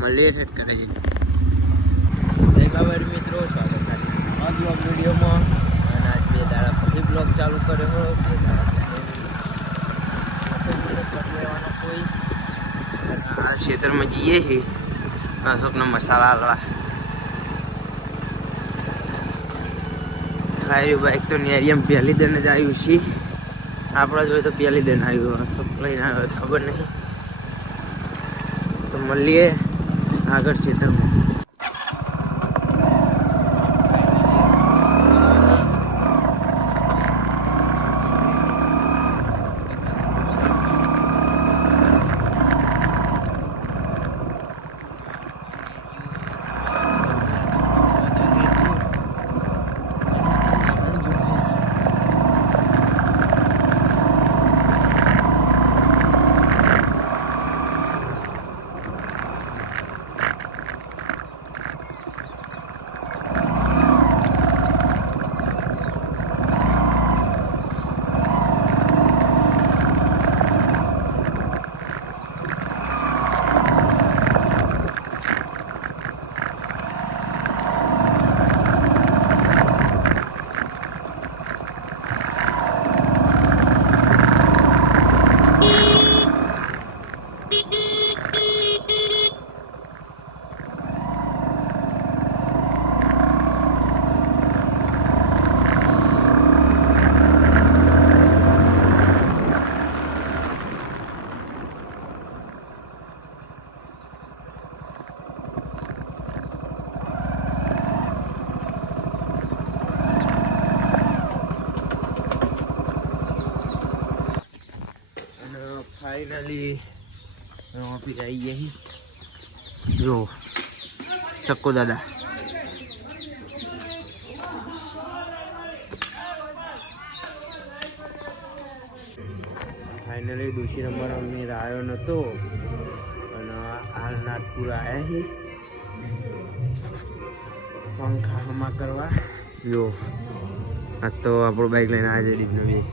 મળીએ છે કરે છે જય કાવેર મિત્રો સ્વાગત છે આ બ્લોગ વિડીયોમાં. અને આજ બે દાડા પછી બ્લોગ ચાલુ કર્યો બે દાડા કોઈ. આ ક્ષેત્રમાં જઈએ છીએ. અશોકનો મસાલા હાલવા. હારી બાઈક તો નેરિયમ પહેલી દન જ આવ્યું છે. આપણા જોઈએ તો પહેલી દન આવ્યું. અશોક લઈને આવ્યો ખબર નહીં. તો મળીએ. गढ़ क्षेत्र में। ફાઇનલી ઓફિસ આવી ગયા જો ચક્કો દાદા ફાઇનલી ડોશી નંબર અમને આવ્યો નહોતો અને હાલ નાથપુર આવ્યા છીએ પંખા હમા કરવા જો આ તો આપણું બાઈક લઈને આજે દીપનો બી